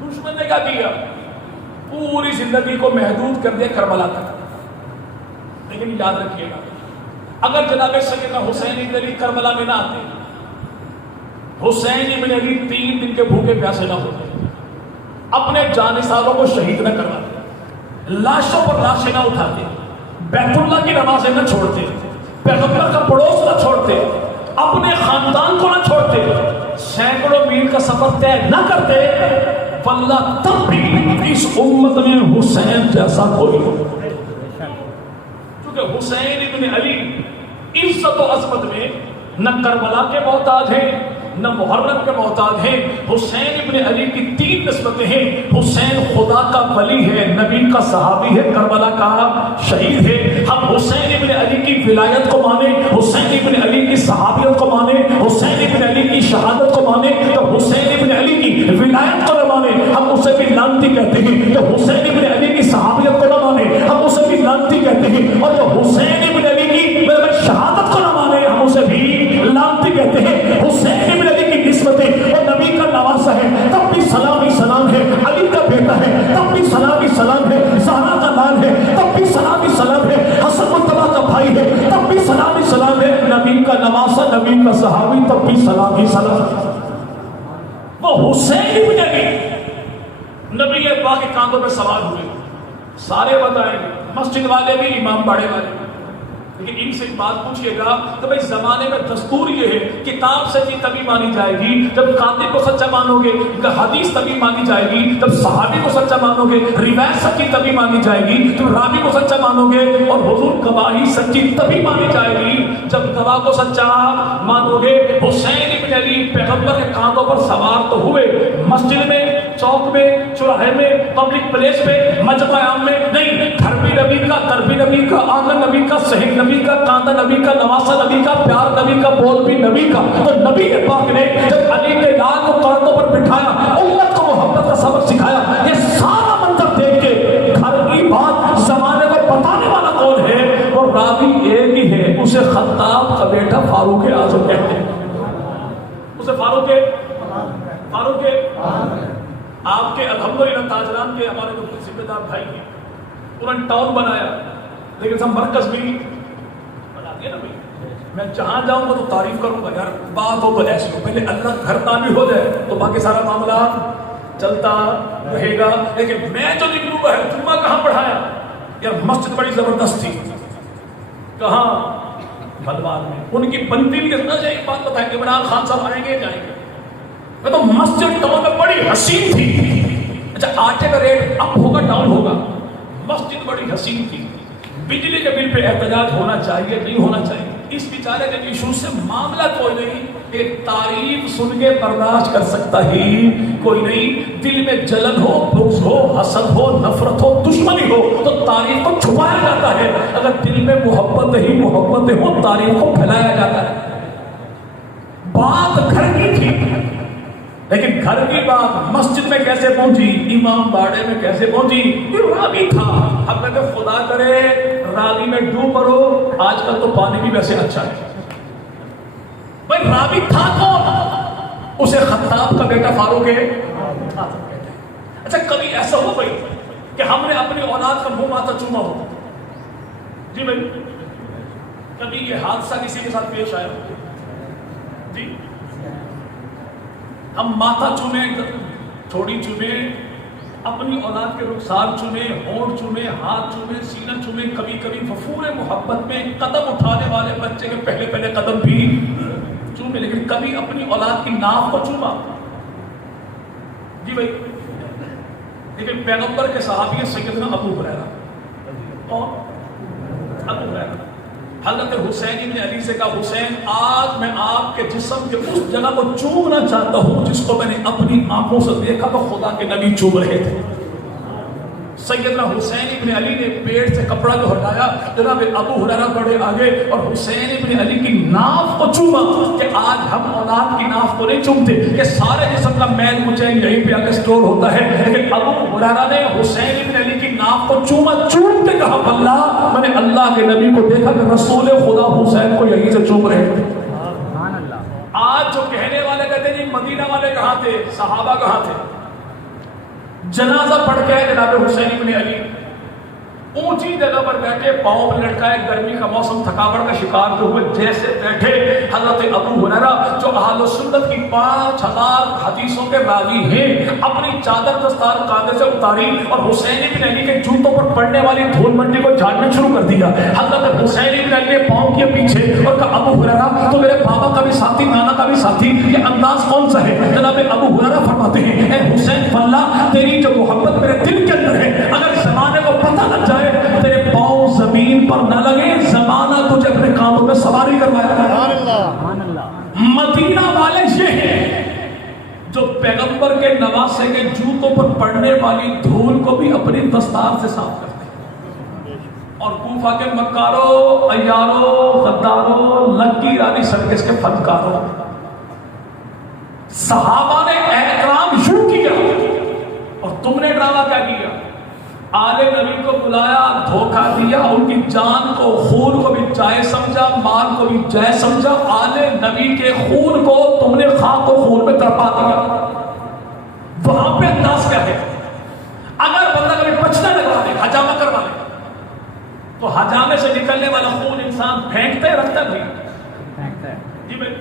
دشمن نے کیا کیا؟ پوری زندگی کو محدود کر دیا کربلا تک. لیکن یاد رکھیے گا اگر جناب سیدنا حسین ابن علی کربلا میں نہ آتے، حسین ابن علی 3 دن کے بھوکے پیاسے نہ ہوتے، اپنے جانثاروں کو شہید نہ کرواتے، لاشوں پر لاشیں نہ اٹھاتے، بیت اللہ کی نمازیں نہ چھوڑتے، پیغمبر کا پڑوس نہ چھوڑتے، اپنے خاندان کو نہ چھوڑتے، سینکڑوں میل کا سفر طے نہ کرتے، واللہ تب بھی اس امت میں حسین جیسا کوئی ہو. کیونکہ حسین ابن علی عزت و عظمت میں نہ کربلا کے محتاج ہیں نہ محرم کے محتاج ہیں. حسین ابن علی کی 3 نسبتیں ہیں. حسین خدا کا ولی ہے، نبی کا صحابی ہے، کربلا کا شہید ہے. ہم حسین ابن علی کی ولایت کو مانیں، حسین ابن علی کی صحابیت کو مانیں، حسین ابن علی کی شہادت کو مانیں، تو حسین ابن علی کی ولایت کو نہ مانیں ہم اسے بھی لعنتی کہتے ہیں. تو حسین ابن علی کی صحابیت کو نہ مانیں ہم اسے بھی لعنتی کہتے ہیں. اور جو حسین ابن علی کی شہادت کو نہ مانیں ہم اسے بھی لعنتی کہتے ہیں. حسین ابن علی کی نسبتیں اور نبی کا نواسا ہے تب بھی سلام ہی سلام ہے، علی کا بیٹا ہے تب بھی سلام ہی سلام ہے، زہرا کا لال ہے تب بھی سلام ہی سلام ہے، حسن مرتبہ کا بھائی ہے تب بھی سلام ہی سلام ہے، نبی کا نواسا نبی کا صحابی تب بھی سلام ہی سلام ہے. وہ حسین ابن علی نبی پاک کے کاندھوں پہ سوار ہوئے. سارے بتائیں گے، مسجد والے بھی، امام باڑے والے بھی. لیکن ان سے بات پوچھئے گا تو بھائی زمانے میں دستور یہ ہے کتاب سچی تبھی مانی جائے گی جب کاتب کو سچا مانو گے، حدیث تبھی مانی جائے گی جب صحابی کو سچا مانو گے، روایت سچی تبھی مانی جائے گی جب راوی کو سچا مانو گے، اور حضور گواہی سچی تبھی مانی جائے گی جب گواہ کو سچا مانو گے. حسین ابن علی پیغمبر کے کاندھوں پر سوار تو ہوئے، مسجد میں، چوک میں، چوراہے میں، پبلک پلیس میں، مجمع عام میں نہیں. گھر بھی نبی کا، در بھی نبی کا، آنگن نبی کا، صحیح نبی کا، کاندھا نبی کا، نواسا نبی کا، پیار نبی کا، بول بھی نبی کا. تو نبی پاک نے جب علی کے لال کو کاندھوں پر بٹھایا، امت کو محبت کا سبق سکھایا. یہ سارا منظر دیکھ کے گھر کی بات زمانے کو بتانے والا کون ہے؟ وہ راوی ایک ہی ہے، اسے خطاب کا بیٹا فاروق اعظم کہتے ہیں. اسے فاروق آپ کے الحمدللہ تاجران کے ہمارے جو ذمہ دار بھائی ہیں انہوں نے ٹاؤن بنایا، لیکن سب مرکز بھی بنا دیا نا. میں جہاں جاؤں گا تو تعریف کروں گا، یار بات ہو تو ایسی ہو، پہلے اللہ گھر تعمیر ہو جائے تو باقی سارا معاملہ چلتا رہے گا. لیکن میں جو نکلوں گا ہے جمعہ کہاں پڑھایا؟ یار مسجد بڑی زبردست تھی، کہاں؟ بلوان میں. ان کی بنتی بھی کتنا چاہیے بات بتائیں گے، عمران خان صاحب آئیں گے جائیں گے. میں تو مسجد ٹاؤن میں بڑی حسین تھی. اچھا آٹے کا ریٹ اپ ہوگا ڈاؤن ہوگا؟ مسجد بڑی حسین تھی. بجلی کے بل پہ احتجاج ہونا چاہیے نہیں ہونا چاہیے؟ اس بیچارے کے ایشو سے معاملہ کوئی نہیں. ایک تعریف سن کے برداشت کر سکتا ہی کوئی نہیں. دل میں جلن ہو، بغض ہو، حسد ہو، نفرت ہو، دشمنی ہو تو تعریف کو چھپایا جاتا ہے. اگر دل میں محبت ہو تعریف کو پھیلایا جاتا ہے. بات گھر کی تھی لیکن گھر کی بات مسجد میں کیسے پہنچی، امام باڑے میں کیسے پہنچی؟ یہ راوی تھا. اب میں خدا کرے راوی میں ڈوب پڑو. آج کل تو پانی بھی ویسے اچھا ہے. بھائی راوی تھا کون؟ اسے خطاب کا بیٹا فاروق اعظم. اچھا کبھی ایسا ہو بھائی کہ ہم نے اپنی اولاد کا منہ ماتھا چوما ہو؟ جی بھائی کبھی یہ حادثہ کسی کے ساتھ پیش آیا؟ جی ہم ماتھا چومیں، تھوڑی چومیں، اپنی اولاد کے رخسار چومیں، ہونٹ چومیں، ہاتھ چومیں، سینہ چومیں، کبھی کبھی ففور محبت میں قدم اٹھانے والے بچے کے پہلے قدم بھی چومیں، لیکن کبھی اپنی اولاد کی ناف کو چوما؟ جی بھائی لیکن پیغمبر کے صحابی سیدنا ابو ہریرہ اور ابو ہریرہ حضرت حسین ابن علی سے کہا حسین آج میں آپ کے جسم کے اس جگہ کو چومنا چاہتا ہوں جس کو میں نے اپنی آنکھوں سے دیکھا تو خدا کے نبی چوم رہے تھے۔ سیدنا حسین ابن علی نے پیٹ سے کپڑا جو ہٹایا، جناب ابو ہریرہ بڑے آگے اور حسین ابن علی کی ناف کو چوما کہ آج ہم اولاد کی ناف کو نہیں چومتے کہ سارے جسم کا میل کچیل یہیں پہ آگے سٹور ہوتا ہے، لیکن ابو ہریرہ نے حسین ابن علی کی ناف کو چوما، چوم کے کہا اللہ میں نے اللہ کے نبی کو دیکھا کہ رسول خدا حسین کو یہیں سے چوم رہے تھے۔ آج جو کہنے والے کہتے ہیں جی مدینہ والے کہاں تھے، صحابہ کہاں تھے؟ جنازہ پڑھ کے جناب حسین ابن علی اونچی جگہ پر بیٹھے، پاؤں میں لٹکائے، گرمی کا موسم، تھکاوٹ کا شکار جو ہوئے، جیسے بیٹھے حضرت ابو ہریرہ جو اہل سنت کی 5000 حدیثوں کے راوی ہیں، اپنی چادر دستار کاندھے سے اتاری اور حسین ابن علی کے جوتوں پر پڑنے والی دھول مٹی کو جھاڑنا شروع کر دیا۔ حضرت حسین ابن علی نے پاؤں کیے پیچھے اور کہا ابو ہریرہ تو میرے بابا کا بھی ساتھی، نانا کا بھی ساتھی، یہ انداز کون سا ہے؟ جناب ابو ہریرہ فرماتے ہیں اے حسین واللہ تیری جو محبت میرے دل کے اندر ہے، اگر زمانے کو پتہ لگ جائے تیرے پاؤں زمین پر نہ لگے، زمانہ تجھے اپنے کانوں میں سواری کروایا۔ مدینہ والے یہ ہیں جو پیغمبر کے نواسے کے جوتوں پر پڑنے والی دھول کو بھی اپنی دستار سے صاف کرتے ہیں، اور کوفہ کے مکاروں، عیاروں، غداروں، لکی رانی سرکس کے فنکاروں، صحابہ نے احترام یوں کیا اور تم نے ڈرامہ کیا کیا؟ آل نبی کو بلایا، دھوکہ دیا، ان کی جان کو، خون کو بھی جائز سمجھا، مال کو بھی جائز سمجھا، آل نبی کے خون کو تم نے خاک و خون میں تڑپا دیا۔ وہاں پہ انداز کیا ہے؟ اگر بندہ کبھی بچنا لگا دے، حجامہ کروا لے، تو حجامے سے نکلنے والا خون انسان پھینکتا ہے، رکھتا ہے بھائی جی بھائی،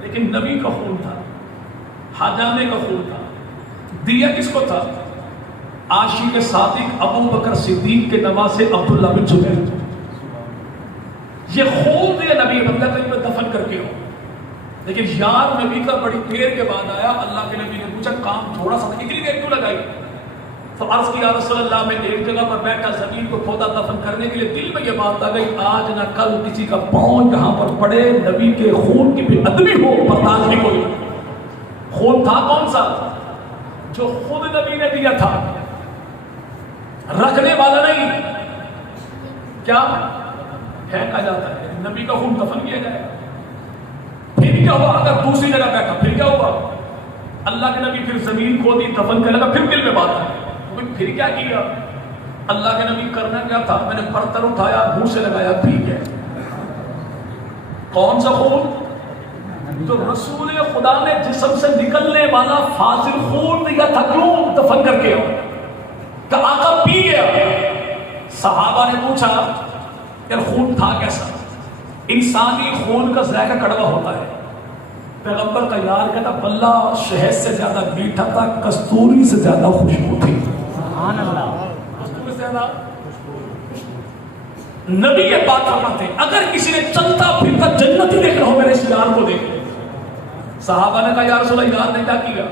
لیکن نبی کا خون تھا، حجامے کا خون تھا، دیا کس کو تھا؟ عاشق صادق ابو بکر صدیق کے نواسے عبداللہ بن زبیر، یہ خون دیا نبی بندہ کہیں پہ دفن کر کے ہو، لیکن یار نبی کا بڑی دیر کے بعد آیا، اللہ کے نبی نے پوچھا کام تھوڑا سا اتنی دیر کیوں لگائی؟ تو عرض کیا رسول اللہ میں ایک جگہ پر بیٹھا زمین کو کھودا دفن کرنے کے لیے، دل میں یہ بات آ گئی آج نہ کل کسی کا پاؤں یہاں پر پڑے، نبی کے خون کی بھی ادبی ہو، برداشت نہیں کوئی۔ خون تھا کون سا؟ جو خود نبی نے دیا تھا، رکھنے والا نہیں، کیا پھینکا جاتا ہے، نبی کا خون دفن کیا جائے۔ پھر کیا ہوا؟ اگر دوسری جگہ بیٹھا پھر کیا ہوا؟ اللہ کے نبی پھر زمین کھودی، دفن کرنے لگا، پھر دل میں بات آئی، پھر کیا کیا؟ اللہ کے نبی کرنا کیا تھا؟ میں نے برتن اٹھایا، منہ سے لگایا، ٹھیک ہے۔ کون سا خون؟ جو رسول خدا نے جسم سے نکلنے والا فاضل خون دیا تھا، کیوں دفن کر کے؟ کہ آقا پی گیا۔ صحابہ نے پوچھا کہ خون تھا کیسا؟ انسانی خون کا ذائقہ کڑوا ہوتا ہے، پیغمبر کا یار کہتا بلہ شہد سے زیادہ میٹھا تھا، کستوری سے زیادہ خوشبو تھی۔ سبحان اللہ، کستوری سے زیادہ نبی یہ بات فرماتے ہیں اگر کسی نے چلتا پھرتا جنتی دیکھنا ہو میرے اس یار کو دیکھ۔ صحابہ نے کہا یا رسول اللہ یار نے کیا کیا؟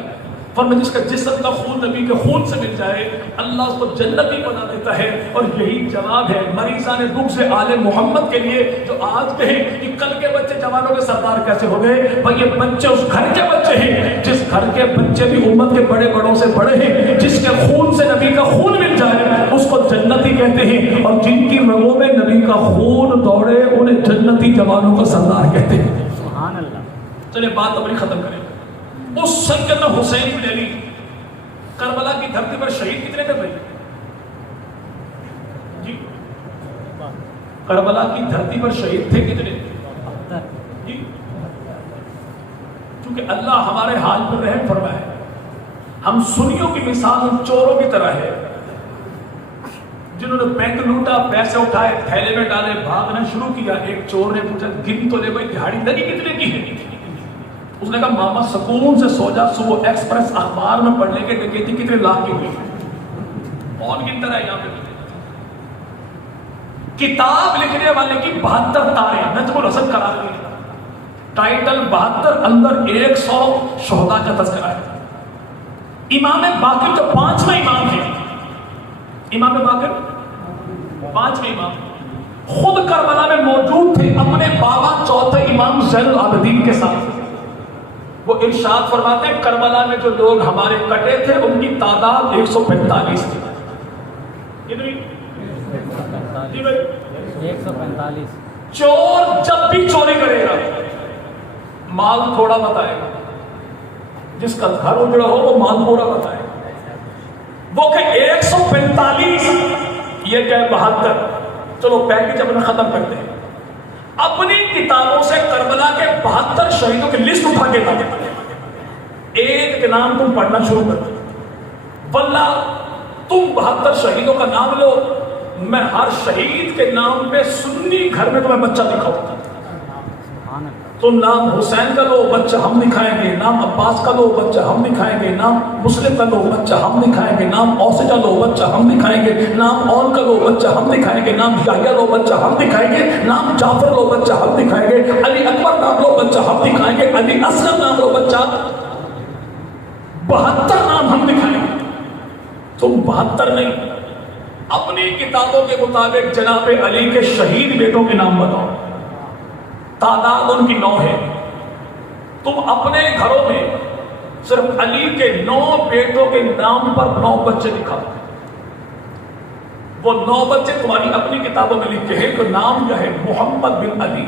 فرمایا جس کا جسم کا خون نبی کے خون سے مل جائے اللہ اس کو جنتی بنا دیتا ہے۔ اور یہی جواب ہے مریضان دکھ سے آل محمد کے لیے جو آج کہیں کہ کل کے بچے جوانوں کے سردار کیسے ہو گئے، بھائی یہ بچے اس گھر کے بچے ہیں جس گھر کے بچے بھی امت کے بڑے بڑوں سے بڑے ہیں، جس کے خون سے نبی کا خون مل جائے اس کو جنتی کہتے ہیں، اور جن کی رگوں میں نبی کا خون دوڑے انہیں جنتی جوانوں کا سردار کہتے ہیں۔ سبحان اللہ۔ چلے بات اپنی ختم کریں۔ اس سیدنا حسین بن علی کربلا کی دھرتی پر شہید کتنے تھے بھائی جی؟ کربلا کی دھرتی پر شہید تھے کتنے جی؟ چونکہ اللہ ہمارے حال پر رحم فرمائے، ہم سنیوں کی مثال ان چوروں کی طرح ہے جنہوں نے بینک لوٹا، پیسے اٹھائے، تھیلے میں ڈالے، بھاگنا شروع کیا۔ ایک چور نے پوچھا گن تو لے بھائی دہاڑی لگی کتنے کی ہے؟ اس نے کہا ماما سکون سے سو جا، صبح ایکسپریس اخبار میں پڑھ لے کے ڈکیتی کتنے لاکھ کی ہوئی۔ کون گنتا رہا ہے یہاں پہ؟ کتاب لکھنے والے کی 72 تاریں نجم الحسن قرار دی، ٹائٹل 72، اندر 100 شہداء کا تذکرہ ہے۔ امام باقر جو 5ویں امام ہیں، امام باقر 5ویں امام، خود کربلا میں موجود تھے اپنے بابا چوتھے امام زین العابدین کے ساتھ. وہ ارشاد فرماتے ہیں کربلا میں جو لوگ ہمارے کٹے تھے ان کی تعداد 145 تھی. کتنی؟ 145. چور جب بھی چوری کرے گا مال تھوڑا بتائے گا, جس کا گھر اجڑا ہو وہ مال پورا بتائے گا. وہ کہ 145 یہ کہ 72, چلو پیکج اپنا ختم کرتے ہیں. اپنی کتابوں سے کربلا کے 72 شہیدوں کی لسٹ اٹھا کے تھا, ایک کے نام تم پڑھنا شروع کر دو. واللہ تم 72 شہیدوں کا نام لو, میں ہر شہید کے نام پہ سنی گھر میں تمہیں بچہ دکھاؤں گا. تم نام حسین کا لو, بچہ ہم دکھائیں گے. نام عباس کا لو, بچہ ہم دکھائیں گے. نام مسلم کا لو, بچہ ہم دکھائیں گے. نام اوس کا لو, بچہ ہم دکھائیں گے. نام اون کا لو, بچہ ہم دکھائیں گے. نام یحییٰ لو, بچہ ہم دکھائیں گے. نام جعفر لو, بچہ ہم دکھائیں گے. علی اکبر نام لو, بچہ ہم دکھائیں گے. علی اصغر نام لو, بچہ 72 نام ہم دکھائیں گے. تم 72 نہیں, اپنی کتابوں کے مطابق جناب علی کے شہید بیٹوں کے نام بتاؤ. تعداد ان کی 9 ہے. تم اپنے گھروں میں صرف علی کے 9 بیٹوں کے نام پر 9 بچے دکھاؤ. وہ 9 بچے تمہاری اپنی کتابوں میں لکھے ہیں. تو نام کیا ہے؟ محمد بن علی.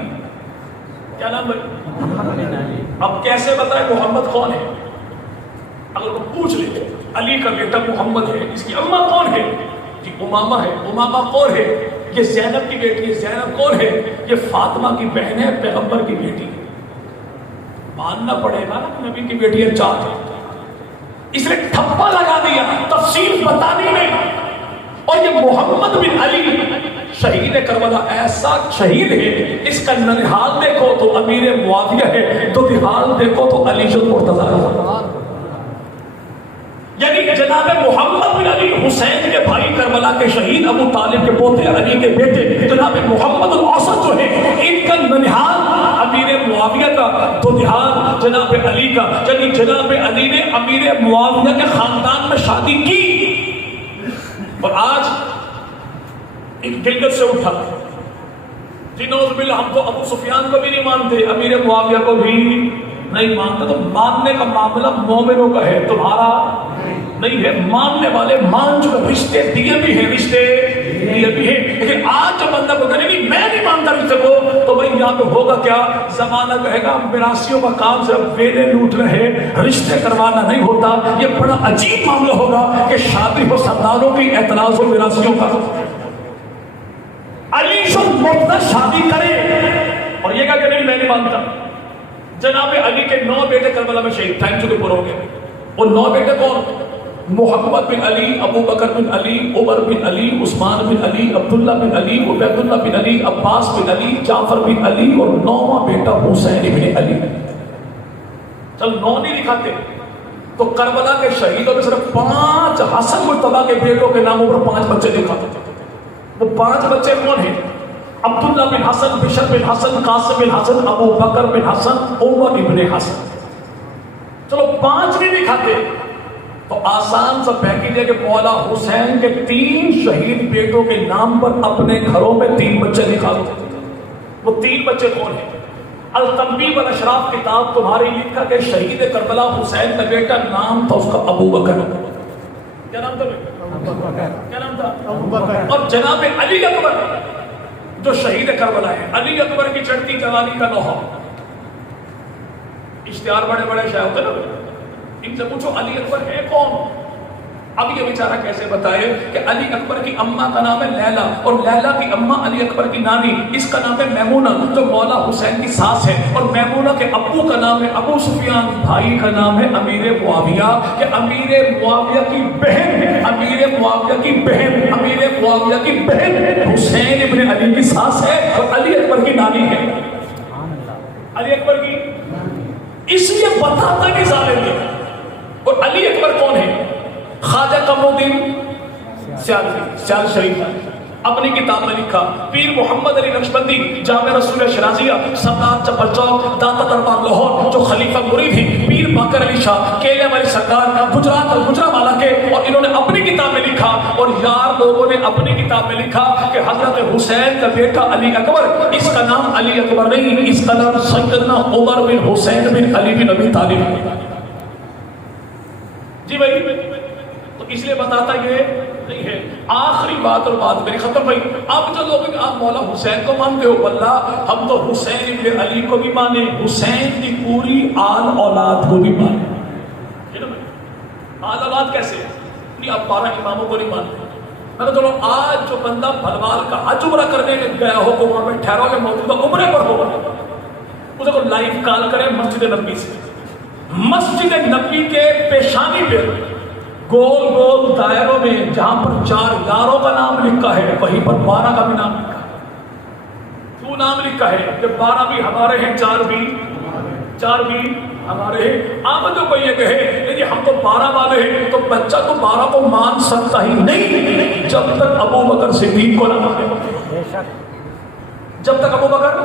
کیا نام ہے؟ محمد بن علی. اب کیسے بتائے محمد کون ہے؟ اگر وہ پوچھ لے علی کا بیٹا محمد ہے, اس کی اماں کون ہے؟ جی امامہ ہے. امامہ کون ہے؟ یہ زینب کی بیٹی ہے. زینب کون ہے؟ یہ فاطمہ کی بہن ہے, پیغمبر کی بیٹی. ماننا پڑے گا نا نبی کی بیٹی ہے 4. اس نے ٹھپا لگا دیا تفصیل بتانے میں. اور یہ محمد بن علی شہید کربلا ایسا شہید ہے, اس کا ننہال دیکھو تو امیر معاویہ ہے, تو ننہال دیکھو تو علی المرتضیٰ ہے. یعنی جناب محمد بن علی حسین کے بھائی کربلا کے شہید ابو طالب کے پوتے علی کے بیٹے جناب محمد الاوسط جو ہے, ان کا ننہال امیر معاویہ کا, تو ننہال جناب علی کا. یعنی جناب علی نے امیر معاویہ کے خاندان میں شادی کی. اور آج ایک گلگت سے اٹھا جنوز بل ہم تو ابو سفیان کو بھی نہیں مانتے, امیر معاویہ کو بھی نہیں مانتے. تو ماننے کا معاملہ مومنوں کا ہے, تمہارا نہیں ہے. ماننے والے مان چکے, رشتے دیے بھی ہیں, رشتے دیے بھی ہیں. لیکن آج جو بندہ کو کہے نہیں میں نہیں مانتا رشتے کو, تو بھائی یہاں پہ ہوگا کیا؟ زمانہ کہے گا میراثیوں کا کام صرف ویلے لوٹ رہے, رشتے کروانا نہیں ہوتا. یہ بڑا عجیب معاملہ ہوگا کہ شادی ہو سرداروں کی, اعتراض ہو میراثیوں کا. علی مرتضیٰ شادی کرے اور یہ کہا کہ نہیں میں نہیں مانتا. جناب علی کے 9 بیٹے کربلا میں شہید. ٹائم چکے پورا ہو گئے. اور 9 بیٹے کون؟ محمد بن علی, ابو بکر بن علی, عمر بن علی, عثمان بن علی, عبداللہ بن علی, عبید اللہ بن علی, عباس بن علی, جعفر بن علی, اور 9واں بیٹا حسین بن علی. چل 9 نہیں دکھاتے تو کربلا کے شہیدوں میں صرف 5 حسن مجتبیٰ کے بیٹوں کے ناموں پر 5 بچے دکھاتے. وہ 5 بچے کون ہیں؟ عبداللہ بن حسن, بشر بن حسن, قاسم بن حسن, ابو بکر بن حسن, عمر ابن حسن. چلو 5 نہیں دکھاتے تو آسان سا پیکج ہے کہ مولا حسین کے 3 شہید بیٹوں کے نام پر اپنے گھروں میں 3 بچے دکھا دو. وہ 3 بچے کون ہیں؟ التنبیہ والاشراف کتاب تمہاری لکھا کہ شہید کربلا حسین کا بیٹا نام تھا اس کا ابو بکر. کیا نام تھا؟ کیا نام تھا؟ اور جناب علی اکبر جو شہید کربلا ہے, علی اکبر کی چڑھتی جوانی کا نوحہ. اشتہار بڑے بڑے شاید ہوتے نا, ان سے پوچھو علی اکبر ہے کون؟ اب یہ بیچارہ کیسے بتائے کہ علی اکبر کی اماں کا نام ہے لیلا, اور لیلا کی اماں علی اکبر کی نانی, اس کا نام ہے میمونہ جو مولا حسین کی ساس ہے, اور میمونہ کے ابو کا نام ہے ابو سفیان, بھائی کا نام ہے امیر معاویہ, کہ امیر معاویہ کی بہن, امیر معاویہ کی بہن, امیر معاویہ کی بہن حسین ابن علی کی ساس ہے, اور علی اکبر کی نانی ہے. علی اکبر کی اس لیے بتاتا کہ ظالم ہے. اور علی اکبر کون ہے؟ خواجہ قمر الدین سیال شریف اپنی کتاب میں لکھا. پیر محمد علی نقشبندی, جامع رسول شرازیہ, سردار چپر چوک, داتا دربار لاہور جو خلیفہ مرید ہیں, پیر باقر علی شاہ, کیلے والی سرکار, گجرات اور گجرانوالہ کے, اور انہوں نے اپنی کتاب میں لکھا. اور یار لوگوں لوگوں نے اپنی کتاب میں لکھا کہ حضرت حسین کا بیٹا علی اکبر، اس کا نام علی اکبر نہیں، اس کا نام سیدنا عمر بن حسین بن علی بن ابی طالب ہے۔ جی بھائی، تو اس لیے بتاتا یہ نہیں ہے۔ آخری بات اور بات میری ختم بھائی، اب جو لوگ آپ مولا حسین کو مانتے ہو، واللہ ہم تو حسین ابن علی کو بھی مانے، حسین کی پوری آل اولاد کو بھی مانے، آل اولاد کیسے نہیں؟ آپ 12 اماموں کو نہیں مانتے۔ میں چلو آج جو بندہ بھلوال کا حج عمرہ کرنے گیا ہو کو وہاں پہ ٹھہرا یا موجودہ عمرے پر ہو، اسے کو لائیو کال کرے مسجد نبوی سے، مسجد نبوی کے پیشانی پہ گول گول دائروں میں جہاں پر 4 یاروں کا نام لکھا ہے وہیں پر 12 کا بھی نام لکھا ہے۔ کیوں نام لکھا ہے کہ 12 بھی ہمارے ہیں، 4 بھی ہمارے ہیں۔ اب جو کوئی یہ کہے کہ ہم تو 12 والے ہیں، تو بچہ تو 12 کو مان سکتا ہی نہیں جب تک ابو بکر صدیق کو نہ مانے، جب تک ابو بکر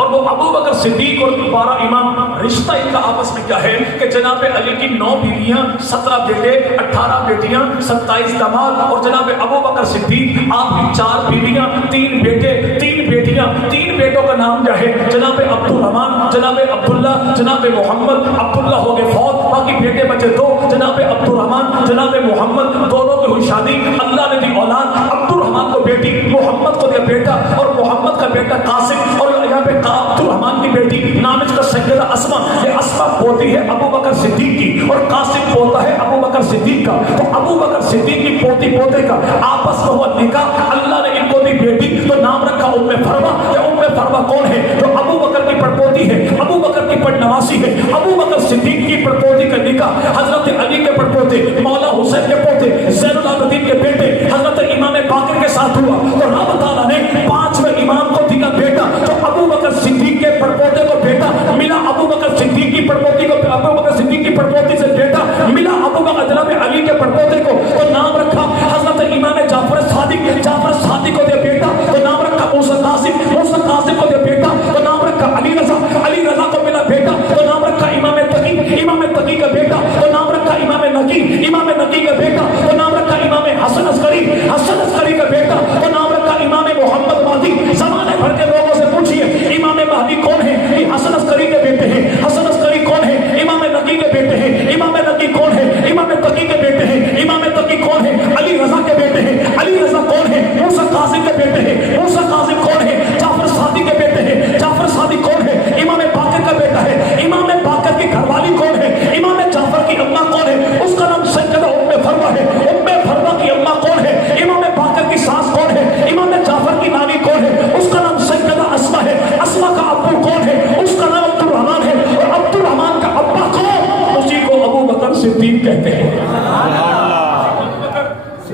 اور وہ ابو بکر صدیق اور 12 امام، رشتہ ان کا آپس میں کیا ہے کہ جناب علی کی 9 بیویاں، 17 بیٹے، 18 بیٹیاں، 27 داماد، اور جناب ابو بکر صدیق آپ کی 4 بیویاں، 3 بیٹے، 3 بیٹیاں، 3 بیٹوں کا نام کیا ہے؟ جناب عبد الرحمان، جناب عبداللہ، جناب محمد۔ عبداللہ ہو گئے فوت، باقی بیٹے بچے 2، جناب عبد الرحمان، جناب محمد، دونوں کی ہوئی شادی، اللہ نے دی اولاد، عبد الرحمان کو بیٹی، محمد کو دیا بیٹا، اور محمد کا بیٹا قاسم، اور یہاں پہ عبد الرحمان کی بیٹی نام اس کا سیدہ اسما، یہ اسما پوتی ہے ابو بکر صدیق کی، اور قاسم پوتا ہے ابو بکر صدیق کا۔ تو ابو بکر صدیق کی پوتی پوتے کا آپس میں ہوا نکاح، اللہ نے ان کو دی بیٹی، تو نام رکھا ام فروا۔ یہ ام فروا کون ہے؟ جو ابو بکر کی پڑپوتی ہے، ابو بکر کی پڑنواسی ہے، ابو بکر صدیق کی پڑپوتی کا نکاح حضرت علی کے پڑپوتے مولا حسین کے پوتے زین العابدین کے بیٹے حضرت امام باقر کے ساتھ ہوا۔ تو رب تعالیٰ نے 5ویں امام کو دیا بیٹا، تو ابو بکر صدیق کے پڑپوتے کو بیٹا ملا، ابو بکر صدیق کی پڑپوتی کو، ابو بکر صدیق کی پڑپوتی سے بیٹا ملا ابو بکر جناب علی کے پڑپوتے کو، تو نام رکھا حضرت امام جعفر صادق، جعفر صادق کو دیا بیٹا، تو نام رکھا موسیٰ قاسم، موسیٰ قاسم کو دیا بیٹا، تو نام رکھا علی رضا، علی رضا کو ملا بیٹا، تو نام رکھا امام تقی، امام تقی کا بیٹا، تو نام رکھا امام نقی، امام نقی کا بیٹا، تو نام رکھا امام حسن عسکری، حسن عسکری کا بیٹا، تو نام رکھا امام محمد مہدی۔ زمانے بھر کے لوگوں سے پوچھئے امام مہدی کون ہے؟ یہ حسن عسکری کے بیٹے ہیں۔ حسن عسکری کون ہے؟ امام نقی کے بیٹے ہیں۔ امام نقی کون ہے؟ امام تقی کے بیٹے ہیں۔ امام تقی کون ہے؟ علی رضا کے بیٹے ہیں۔ علی رضا کون ہے؟ موسیٰ قاسم کے بیٹے ہیں۔ موسیٰ قاسم کون ہے؟ جعفر صادق کے بیٹے ہیں۔ جعفر صادق کون ہے؟ امام باقر کا بیٹا ہے۔ امام باقر کی گھر والی کون ہے؟ امام جعفر کی اماں کون ہے؟ اس کا نام سیدہ ام فروا ہے۔ ام فروا کی اماں کون ہے؟ امام باقر کی ساس کون ہے؟ امام جعفر کی نانی کون ہے؟ اس کا نام سیدہ اسما ہے۔ اسما کا ابو کون ہے؟ اس کا نام عبد الرحمان ہے۔ اور عبد الرحمان کا ابا کون؟ اسی کو ابو بکر صدیق کہتے ہیں۔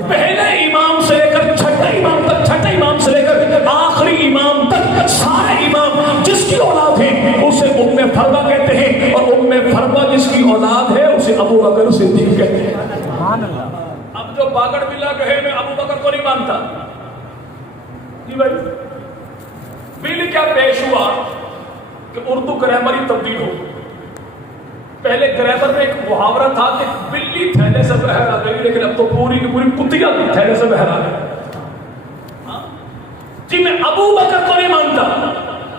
پہلے امام سے لے کر چھٹے امام تک، چھٹے امام سے لے کر آخری امام تک سارے امام جس کی اولاد ہے اسے ام فروا کہتے ہیں، اور ام فروا جس کی اولاد ہے اسے ابو بکر صدیق کہتے ہیں۔ اب جو باگڑ بلا کہے میں ابو بکر کو نہیں مانتا، جی بھائی، بل کیا پیش ہوا کہ اردو گرامر ہی تبدیل ہو۔ پہلے گرامر میں ایک محاورہ تھا کہ بلی تھیلے سے باہر آ گئی، لیکن اب تو پوری کی پوری کتیا تھیلے سے باہر آ گئی۔ جی میں ابو بکر کو نہیں مانتا،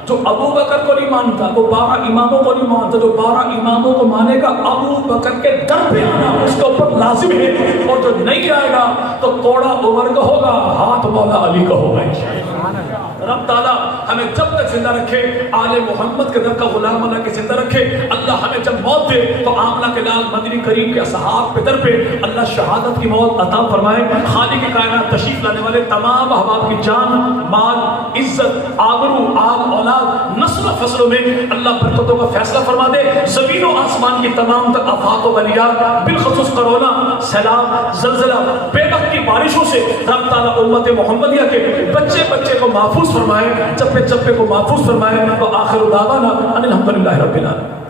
جو ابو بکر کو نہیں مانتا وہ 12 اماموں کو نہیں مانتا، جو 12 اماموں کو مانے گا ابو بکر کے در پہ آنا اس کے اوپر لازم ہے، اور جو نہیں آئے گا تو کوڑا عمر کا ہوگا، ہاتھ مولا علی کا ہوگا۔ رب تعالیٰ ہمیں جب تک زندہ رکھے، آل محمد کے در کا غلام بنا کے زندہ رکھے۔ اللہ ہمیں جب موت دے تو آمنہ کے لال مدنی کریم کے اصحاب کے در پہ اللہ شہادت کی موت عطا فرمائے۔ خالق کائنات تشریف لانے والے تمام احباب کی جان، مال، عزت، آبرو، آل، اولاد، نسل و فصلوں میں اللہ برکتوں کا فیصلہ فرما دے۔ زمین و آسمان کی تمام تک آفات و بلیات، بالخصوص کرونا، سیلاب، زلزلہ، بے وقت کی بارشوں سے رب تعالیٰ امت محمدیہ کے بچے بچے کو محفوظ فرمائے، چپے چپے کو محفوظ فرمائے۔ وآخر دعوانا ان الحمدللہ رب العالمین۔